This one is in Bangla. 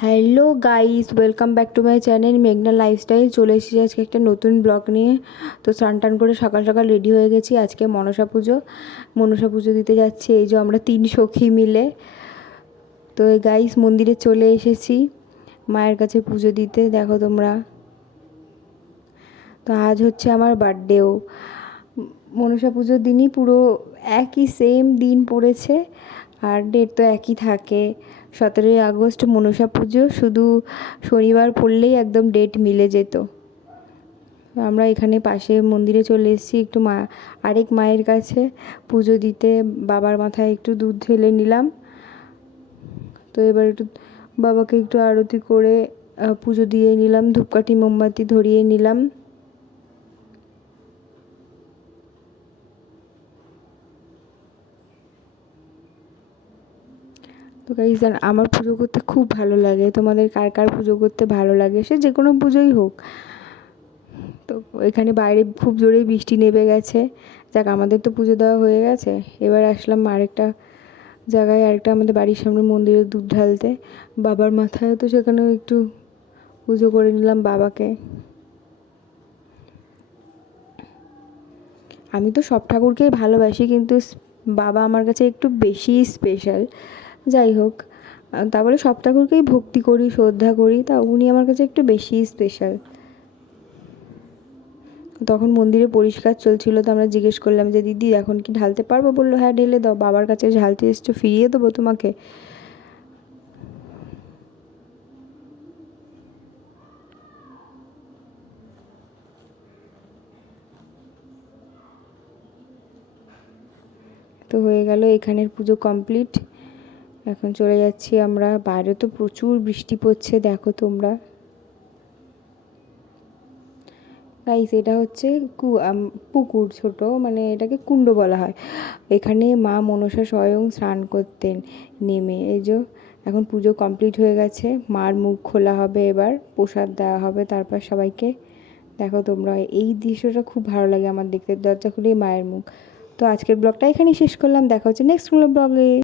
Hello guys, welcome back to my channel মেঘনা লাইফস্টাইল। চলে এসেছি আজকে একটা নতুন ব্লগ নিয়ে। তো স্নান টান করে সকাল সকাল রেডি হয়ে গেছি। আজকে মনসা পুজো দিতে যাচ্ছি। এই যে আমরা 3 সখী মিলে। তো গাইস মন্দিরে চলে এসেছি মায়ের কাছে পুজো দিতে। দেখো তোমরা, তো আজ হচ্ছে আমার বার্থডেও। মনসা পুজোর দিনই পুরো একই সেম দিন পড়েছে, আর ডেট তো একই থাকে। 17ই আগস্ট মনসা পুজো, শুধু শনিবার পড়লেই একদম ডেট মিলে যেত। আমরা এখানে পাশে মন্দিরে চলে এসেছি একটু আরেক মায়ের কাছে পুজো দিতে। বাবার মাথায় একটু দুধ ঢেলে নিলাম। তো এবার একটু বাবাকে একটু আরতি করে পুজো দিয়ে নিলাম, ধূপকাঠি মোমবাতি ধরিয়ে নিলাম। তো গাইস, আমার পুজো করতে খুব ভালো লাগে। তোমাদের কার কার পুজো করতে ভালো লাগে, সে যে কোনো পুজোই হোক। তো এখানে বাইরে খুব জোরেই বৃষ্টি নেমে গেছে। যাক, আমাদের তো পুজো দেওয়া হয়ে গেছে। এবার আসলাম আরেকটা জায়গায়, আরেকটা আমাদের বাড়ির সামনে মন্দিরে দুধ ঢালতে। বাবার মাথায় তো সেখানেও একটু পুজো করে নিলাম বাবাকে। আমি তো সব ঠাকুরকেই ভালোবাসি, কিন্তু বাবা আমার কাছে একটু বেশি স্পেশাল। যাই হোক, তা বলে সব ঠাকুরকেই ভক্তি করি, শ্রদ্ধা করি, তা উনি আমার কাছে একটু বেশি স্পেশাল। তখন মন্দিরে পরিষ্কার চলছিল, তো আমরা জিজ্ঞেস করলাম যে দিদি এখন কি ঢালতে পারবো? বললো হ্যাঁ ঢেলে দাও, বাবার কাছে ঢালতে এসছো, ফিরিয়ে দেবো তোমাকে। তো হয়ে গেল এখানের পুজো কমপ্লিট। এখন চলে যাচ্ছি আমরা। বাইরে তো প্রচুর বৃষ্টি পড়ছে, দেখো তোমরা। গাইস, এটা হচ্ছে পুকুর, ছোট মানে এটাকে কুণ্ড বলা হয়। এখানে মা মনসা স্বয়ং স্নান করতেন নেমে। এই যে এখন পুজো কমপ্লিট হয়ে গেছে, মার মুখ খোলা হবে, এবার প্রসাদ দেওয়া হবে তারপর সবাইকে। দেখো তোমরা, এই দৃশ্যটা খুব ভালো লাগে আমার দেখতে, দরজা খুলেই মায়ের মুখ। তো আজকের ব্লগটা এখানেই শেষ করলাম, দেখা হচ্ছে নেক্সট কোনো ব্লগে।